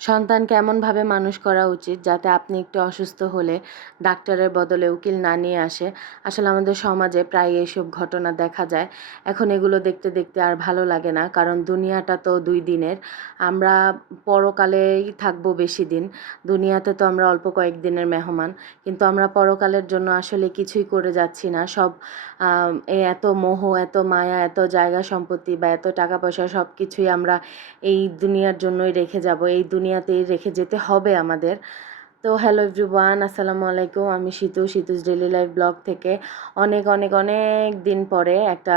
সন্তানকে এমনভাবে মানুষ করা উচিত যাতে আপনি একটু অসুস্থ হলে ডাক্তারের বদলে উকিল না নিয়ে আসে। আসলে আমাদের সমাজে প্রায় এইসব ঘটনা দেখা যায়। এখন এগুলো দেখতে দেখতে আর ভালো লাগে না, কারণ দুনিয়াটা তো 2 দিনের। আমরা পরকালেই থাকবো বেশি দিন। দুনিয়াতে তো আমরা অল্প কয়েকদিনের মেহমান, কিন্তু আমরা পরকালের জন্য আসলে কিছুই করে যাচ্ছি না। সব এত মোহ, এত মায়া, এত জায়গা সম্পত্তি বা এত টাকা পয়সা সব কিছুই আমরা এই দুনিয়ার জন্যই রেখে যাব, এই দুনিয়াতেই রেখে যেতে হবে আমাদের। তো হ্যালো এভরিওয়ান, আসসালামু আলাইকুম। আমি সিতুস ডেইলি লাইফ ব্লগ থেকে অনেক অনেক অনেক দিন পরে একটা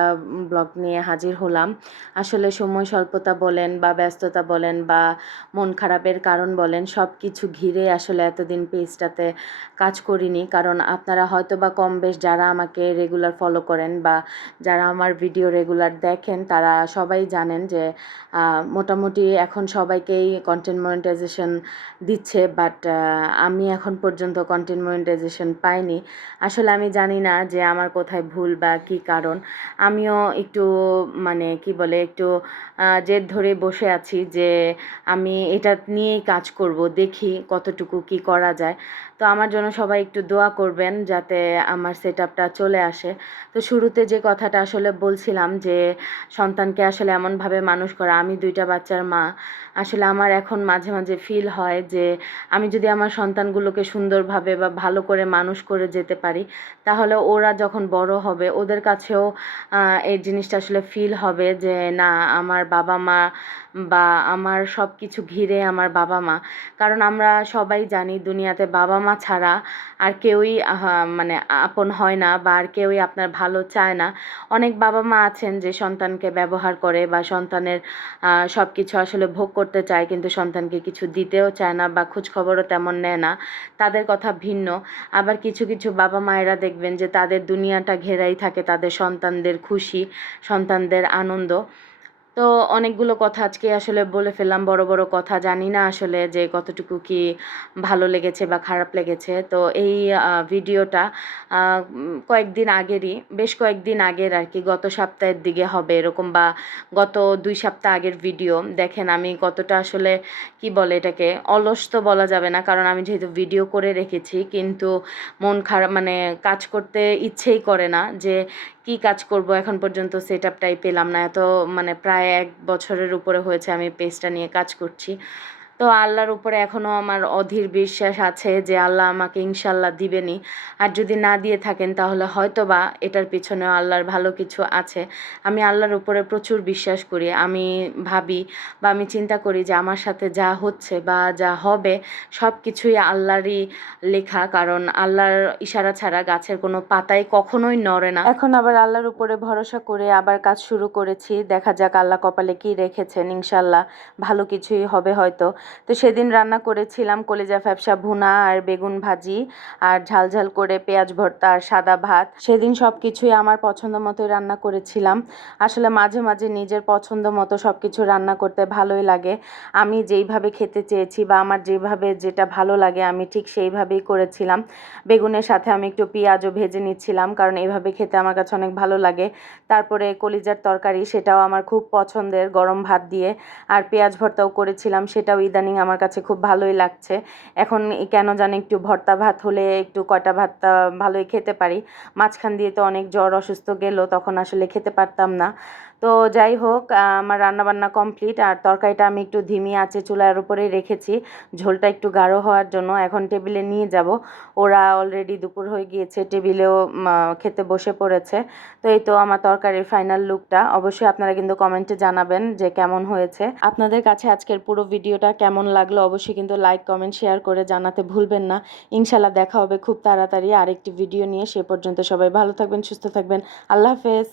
ব্লগ নিয়ে হাজির হলাম। আসলে সময় স্বল্পতা বলেন বা ব্যস্ততা বলেন বা মন খারাপের কারণ বলেন, সব কিছু ঘিরে আসলে এতদিন পেজটাতে কাজ করিনি। কারণ আপনারা হয়তো বা কম বেশ যারা আমাকে রেগুলার ফলো করেন বা যারা আমার ভিডিও রেগুলার দেখেন, তারা সবাই জানেন যে মোটামুটি এখন সবাইকেই কন্টেন্ট মনিটাইজেশন দিচ্ছে, বাট আমি এখন পর্যন্ত কন্টেন্ট মনিটাইজেশন পাইনি। আসলে আমি জানি না যে আমার কোথায় ভুল বা কী কারণ। আমিও একটু মানে কি বলে একটু জেদ ধরে বসে আছি যে আমি এটা নিয়েই কাজ করব, দেখি কতটুকু কি করা যায়। তো আমার জন্য সবাই একটু দোয়া করবেন যাতে আমার সেটআপটা চলে আসে। তো শুরুতে যে কথাটা আসলে বলছিলাম যে সন্তানকে আসলে এমনভাবে মানুষ করা, আমি 2টা বাচ্চার মা। আসলে আমার এখন মাঝে মাঝে ফিল হয় যে আমি যদি আমার সন্তানগুলোকে সুন্দরভাবে বা ভালো করে মানুষ করে যেতে পারি, তাহলে ওরা যখন বড় হবে ওদের কাছেও এই জিনিসটা আসলে ফিল হবে যে না, আমার বাবা মা বা আমার সব কিছু ঘিরে আমার বাবা মা। কারণ আমরা সবাই জানি দুনিয়াতে বাবা মা ছাড়া আর কেউই মানে আপন হয় না বা আর কেউই আপনার ভালো চায় না। অনেক বাবা মা আছেন যে সন্তানকে ব্যবহার করে বা সন্তানের সব কিছু আসলে ভোগ করতে চায়, কিন্তু সন্তানকে কিছু দিতেও চায় না বা খোঁজখবরও তেমন নেয় না। তাদের কথা ভিন্ন। আবার কিছু কিছু বাবা মায়েরা দেখবেন যে তাদের দুনিয়াটা ঘেরাই থাকে তাদের সন্তানদের খুশি, সন্তানদের আনন্দ। তো অনেকগুলো কথা আজকে আসলে বলে ফেললাম, বড় বড় কথা। জানি না আসলে যে কতটুকু কি ভালো লেগেছে বা খারাপ লেগেছে। তো এই ভিডিওটা কয়েকদিন আগেরই, বেশ কয়েকদিন আগের আর কি, গত সপ্তাহের দিকে হবে এরকম, বা গত 2 সপ্তাহ আগের ভিডিও। দেখেন আমি কতটা আসলে কি বলে এটাকে, অলস তো বলা যাবে না, কারণ আমি যেহেতু ভিডিও করে রেখেছি, কিন্তু মন খারাপ মানে কাজ করতে ইচ্ছেই করে না যে কি কাজ করব। এখন পর্যন্ত সেটআপটাই পেলাম না। এত মানে প্রায় 1 বছরের উপরে হয়েছে আমি পেজটা নিয়ে কাজ করছি। তো আল্লাহর উপরে এখনও আমার অধীর বিশ্বাস আছে যে আল্লাহ আমাকে ইনশাল্লাহ দিবেনই। আর যদি না দিয়ে থাকেন তাহলে হয়তোবা এটার পিছনেও আল্লাহর ভালো কিছু আছে। আমি আল্লাহর উপরে প্রচুর বিশ্বাস করি। আমি ভাবি বা আমি চিন্তা করি যে আমার সাথে যা হচ্ছে বা যা হবে সব কিছুই আল্লাহরই লেখা, কারণ আল্লাহর ইশারা ছাড়া গাছের কোনো পাতাই কখনোই নড়ে না। এখন আবার আল্লাহর উপরে ভরসা করে আবার কাজ শুরু করেছি। দেখা যাক আল্লাহ কপালে কী রেখেছেন, ইনশাল্লাহ ভালো কিছুই হবে হয়তো। তো সেদিন রান্না করেছিলাম কলিজা ফ্যাপসা ভুনা আর বেগুন ভাজি আর ঝাল ঝাল করে পেঁয়াজ ভর্তা আর সাদা ভাত। সেদিন সব কিছুই আমার পছন্দ মতোই রান্না করেছিলাম। আসলে মাঝে মাঝে নিজের পছন্দ মতো সব কিছু রান্না করতে ভালোই লাগে। আমি যেইভাবে খেতে চেয়েছি বা আমার যেভাবে যেটা ভালো লাগে আমি ঠিক সেইভাবেই করেছিলাম। বেগুনের সাথে আমি একটু পেঁয়াজও ভেজে নিচ্ছিলাম, কারণ এইভাবে খেতে আমার কাছে অনেক ভালো লাগে। তারপরে কলিজার তরকারি, সেটাও আমার খুব পছন্দের, গরম ভাত দিয়ে। আর পেঁয়াজ ভর্তাও করেছিলাম, সেটাও ইদানিং আমার কাছে খুব ভালোই লাগছে। এখন কেন জানি একটু ভর্তা ভাত হলে একটু কয়টা ভাতটা ভালোই খেতে পারি। মাঝখান দিয়ে তো অনেক জ্বর অসুস্থ গেল, তখন আসলে খেতে পারতাম না। তো যাই হোক, আমার রান্নাবান্না কমপ্লিট। আর তরকারিটা আমি একটু ধিমি আঁচে চুলার উপরেই রেখেছি, ঝোলটা একটু গাঢ় হওয়ার জন্য। এখন টেবিলে নিয়ে যাব। ওরা অলরেডি দুপুর হয়ে গিয়েছে, টেবিলেও খেতে বসে পড়েছে। তো এই তো আমার তরকারির ফাইনাল লুকটা। অবশ্যই আপনারা কিন্তু কমেন্টে জানাবেন যে কেমন হয়েছে। আপনাদের কাছে আজকের পুরো ভিডিওটা কেমন লাগলো অবশ্যই কিন্তু লাইক কমেন্ট শেয়ার করে জানাতে ভুলবেন না। ইনশাল্লাহ দেখা হবে খুব তাড়াতাড়ি আরেকটি ভিডিও নিয়ে। সে পর্যন্ত সবাই ভালো থাকবেন, সুস্থ থাকবেন। আল্লাহ হাফেজ।